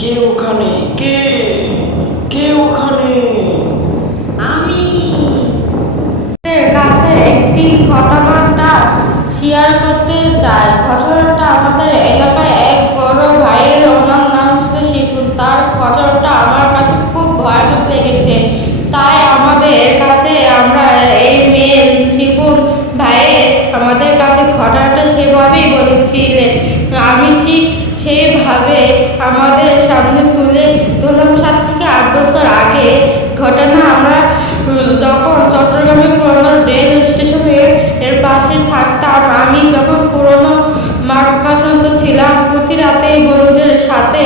কে ওখানে? কে কে ওখানে? আমি কাছে একটি ঘটনাটা শেয়ার করতে চাই। ঘটনাটা আমাদের এলাকায় এক বড় ভাইয়ের, ওনার নাম ছিল শিপুন। তার ঘটনাটা আমার কাছে খুব ভয়ানক লেগেছে, তাই আমাদের কাছে আমরা এই মেয়ে শিপুন ভাইয়ের আমাদের কাছে ঘটনাটা সেভাবেই বলেছিলেন। আমি ঠিক সেইভাবে আমাদের সামনে তুলে ধরলাম। 7 থেকে 8 বছর আগে ঘটনা। আমরা যখন চট্টগ্রামে পুরনো রেল স্টেশনে এর পাশে থাকতাম, আমি যখন পুরনো মার্কাসন্ত ছিলাম, প্রতি রাতে বন্ধুদের সাথে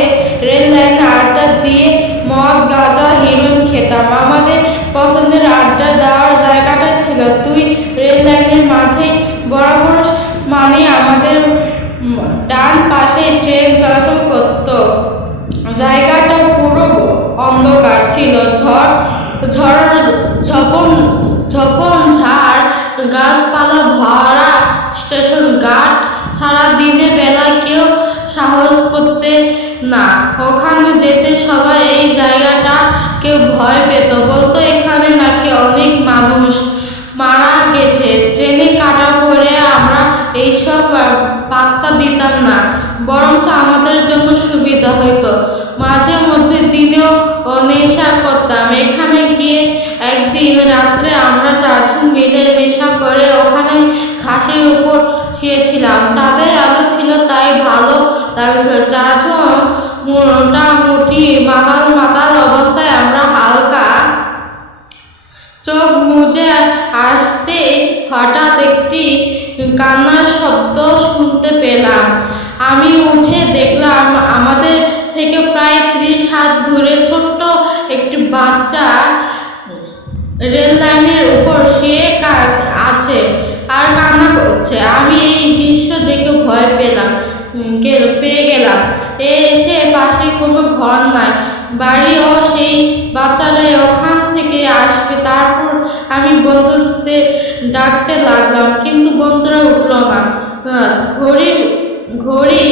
রেল লাইনে আড্ডা দিয়ে মদ, গাঁজা, হিরোইন খেতাম। আমাদের পছন্দের আড্ডা দেওয়ার জায়গাটা ছিল দুই রেল লাইনের মাঝেই বরাবর, মানে আমাদের ডান পাশে ট্রেন চলাচল করত। জায়গাটা পুরো অন্ধকার ছিল। ঝপন ঝাড়, গাছপালা ভরা স্টেশন ঘাট ছাড়া দিনের বেলা কেউ সাহস করতে না ওখানে যেতে। সবাই এই জায়গাটা কেউ ভয় পেত, বলতো এখানে নাকি অনেক মানুষ মারা গেছে ট্রেনে কাটা পড়ে। আমরা এইসব পাত্তা দিতাম না, বরঞ্চ আমাদের জন্য সুবিধা হইতো। মাঝে মধ্যে দিনেও নেশা করতাম। এখানে গিয়ে একদিন রাত্রে আমরা 4 জন মিলে নেশা করে ওখানে ঘাসের উপর শুয়েছিলাম। চাঁদের আলো ছিল, তাই ভালো লাগছিল। 4 জন মোটামুটি মাতাল অবস্থায় আমরা হালকা চোখ মুজে আসতে হঠাৎ একটি কান্নার শব্দ শুনতে পেলাম। আমি উঠে দেখলাম আমাদের থেকে প্রায় 30 হাত দূরে ছোট্ট একটি বাচ্চা রেল লাইনের উপর শুয়ে আছে আর কান্না করছে। আমি এই দৃশ্য দেখে ভয় পেয়ে গেলাম। এসে পাশে কোনো ঘর নাই, বাড়ি, ও সেই বাচ্চারাই ওখান থেকে আসবে। তারপর আমি বন্ধুদের ডাকতে লাগলাম, কিন্তু বন্ধুরা উঠলো না। ঘড়ি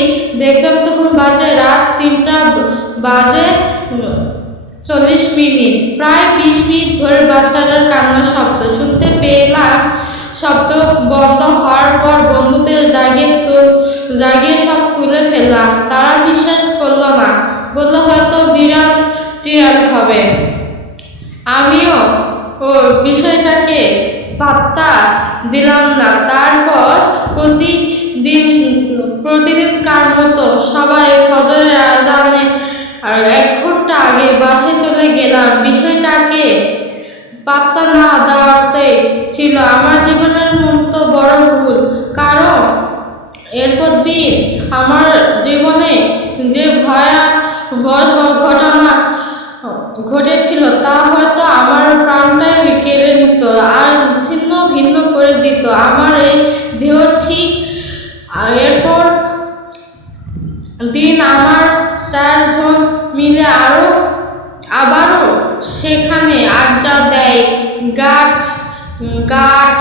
দেখলাম তখন বাজে রাত 3টা বাজে 40 মিনিট। প্রায় 20 মিনিট ধরে বাচ্চাটার কান্নার শব্দ শুনতে পেলাম। শব্দ বন্ধ হওয়ার পর বন্ধুদের জাগিয়ে সব তুলে ফেললাম। তারা বিশ্বাস করলো না, বললো হয়তো বিড়াল টিড়াল হবে। আমিও বিষয়টাকে পাত্তা দিলাম না। তারপর প্রতিদিনকার মতো সবাই ফজরের আজানে আর 1 ঘন্টা আগে বাসায় চলে গেলাম। বিষয়টাকে পাত্তা না দেওয়াতে ছিল আমার জীবনের মতো বড় ভুল। কারণ এরপর দিন আমার জীবনে যে ভয়াবহ ঘটনা ঘটেছিল তা হয়তো আমার প্রাণটাই কেড়ে নিত আর ছিন্ন ভিন্ন করে দিত আমার এই দেহ। ঠিক এরপর দিন আমার 4 জন মিলে আবারও সেখানে আড্ডা দেয়। গাঠ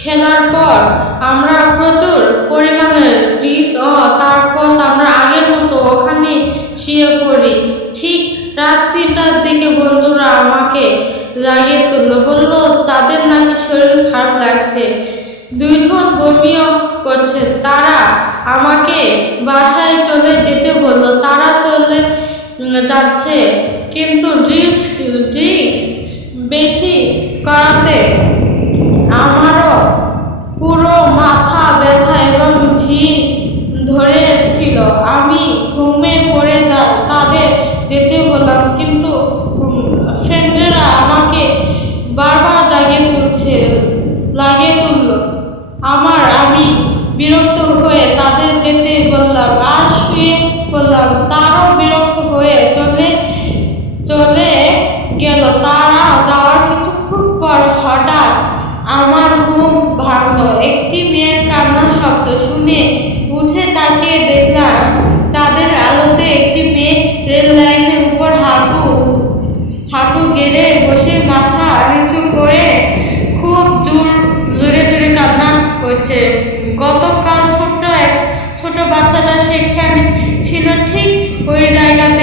খেলার পর আমরা প্রচুর পরিমাণে ডিস ও তারপর আমরা আগের মতো ওখানে শুয়ে পড়ি। ঠিক রাত 3টার দিকে বন্ধুরা আমাকে জাগিয়ে তুললো, বললো তাদের নাকি শরীর খারাপ লাগছে, 2 জন বমিও করছে। তারা আমাকে বাসায় চলে যেতে বললো। তারা চলে যাচ্ছে, কিন্তু ড্রিঙ্কস বেশি করাতে আমারও পুরো মাথা ব্যথা এবং ঝিম ধরেছিল। আমি ঘুমে পড়ে তাদের যেতে বললাম, কিন্তু ফ্রেন্ডরা আমাকে বারবার লাগিয়ে তুললো। আমি বিরক্ত হয়ে তাদের যেতে বললাম আর শুয়ে পড়লাম। তারাও বিরক্ত হয়ে চলে গেল। তারা যাওয়ার কিছুক্ষণ পর হঠাৎ আমার ঘুম ভাঙলো একটি মেয়ের কান্নার শব্দ শুনে। উঠে তাকিয়ে দেখলাম চাঁদের আলোতে একটি মেয়ে রেল লাইনের উপর হাঁটু গেড়ে বসে মাথা নিচু করে খুব জোরে কান্না করছে। গতকাল ছোট বাচ্চাটা সেখানে ছিল, ঠিক ওই জায়গাতে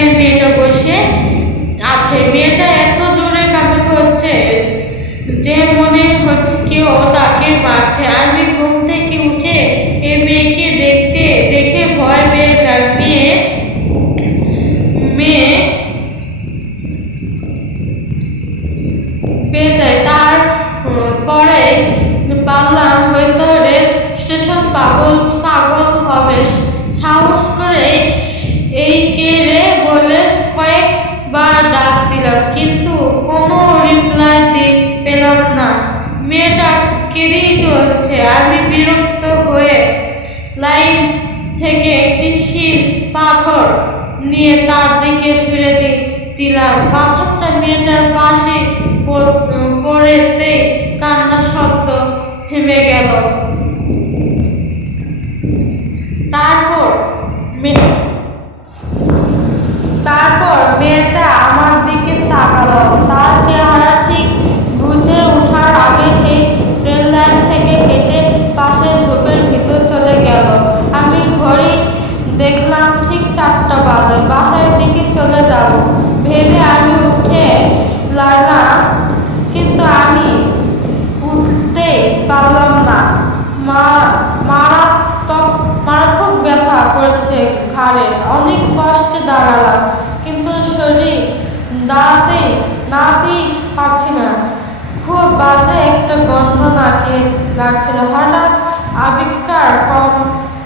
ডাকছে। আমি ঘুম থেকে উঠে এ মেয়েকে দেখে ভয় পেয়ে যায়। মেয়ে পেয়ে যায়। পরে ভাবলাম হয়তো রেল স্টেশন পাগল ছাগল হবে। সাহস করে এই কে রে বলে কয়েকবার ডাক দিলাম, কিন্তু কোনো রিপ্লাই পেলাম না। মেয়েটা কেঁদেই চলছে। আমি বিরক্ত হয়ে লাইন থেকে একটি শিল পাথর নিয়ে তার দিকে ছুঁড়ে দিলাম। পাথরটা মেয়েটার পাশে পড়েতেই কান্নার শব্দ থেমে গেল। তারপর মেয়েটা আমার দিকে তাকালো। তার চেহারা ঠিক বুঝে ওঠার আগে সেই রেল লাইন থেকে হেঁটে পাশে ঝোপের ভিতর চলে গেল। আমি ঘড়ি দেখলাম ঠিক 4টা বাজে। বাসায় দিকে চলে যাব ভেবে আমি উঠে লাগলাম, কিন্তু আমি উঠতেই পারলাম না। মারাত্মক ব্যথা করেছে ঘাড়ে। অনেক কষ্টে দাঁড়ালাম, কিন্তু শরীর দাঁড়াতেই পারছি না। খুব বাজে একটা গন্ধ নাকে লাগছিল। হঠাৎ আবিষ্কার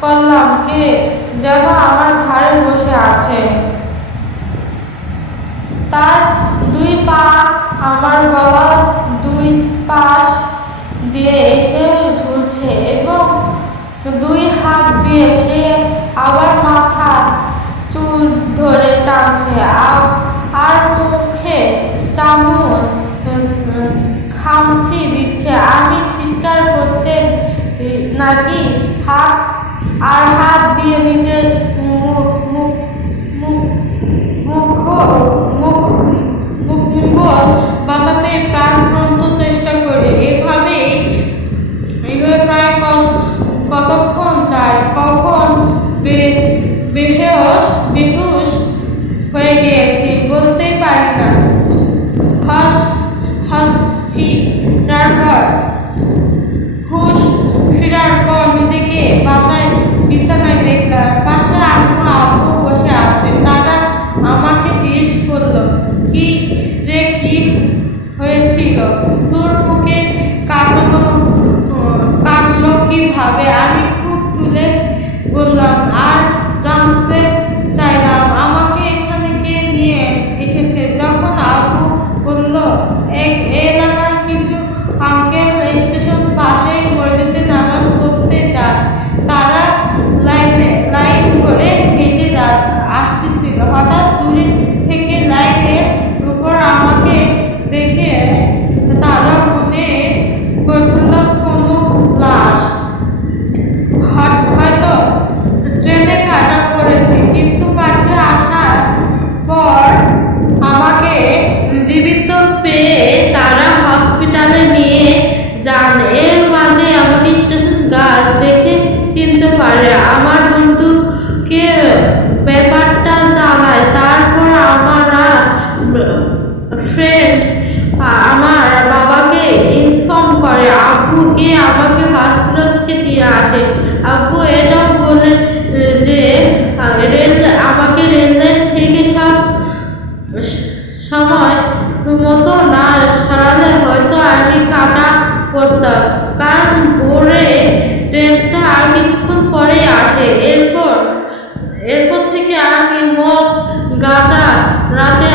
করলাম কে যেন আমার ঘাড়ে বসে আছে। তার 2 পা আমার গলার 2 পাশ দিয়ে এসে ঝুলছে এবং 2 হাত দিয়ে সে আবার মাথা চুল ধরে টানছে আর মুখে চামচ খামচি দিচ্ছে। আমি চিৎকার করতে নাকি হাত দিয়ে নিজের মুখ বাঁচাতে প্রাণপন্ত চেষ্টা করি। এভাবে প্রায় কতক্ষণ যায়, কখন বেহুশ হয়ে গিয়েছি বলতেই পারি না। হুশ ফিরার পর নিজেকে বিছানায় দেখলাম। পাশে আব্বু বসে আছে। তারা আমাকে জিজ্ঞেস করলো, কি রে, কি হয়েছিল তোর? মুখে কাটলো কিভাবে? আমি খুব তুলে বললাম আর জানতে চাইলাম আমাকে এখানে কে নিয়ে এসেছে। যখন আব্বু বলল এলাকায় কিছু আঙ্কেল স্টেশন পাশেই মসজিদে নামাজ পড়তে যায়, তারা লাইন ধরে হেঁটে আসতেছিল। হঠাৎ দূরে থেকে লাইনের উপর আমাকে দেখে তারা মনে করছিল কোনো লাশ হয়তো ট্রেনে কাটা পড়েছে। কিন্তু কাছে আসার পর আমাকে জীবিত পেয়ে তারা হসপিটালে নিয়ে যান। এর মাঝে আমাকে স্টেশন গার্ড দেখে চিনতে পারে। আমার বন্ধুকে ব্যাপারটা জানায়। তারপর আমার ফ্রেন্ড আমার বাবাকে ইনফর্ম করে। আব্বুকে আমাকে হসপিটাল থেকে দিয়ে আসে। আব্বু এটাও বলে যে আমাকে রেললাইন থেকে সময় মতো না সরালে হয়তো আমি কাটা পড়তাম, কারণ ভোরে ট্রেনটা আর কিছুক্ষণ পরেই আসে। এরপর থেকে আমি মদ গাঁজা রাতে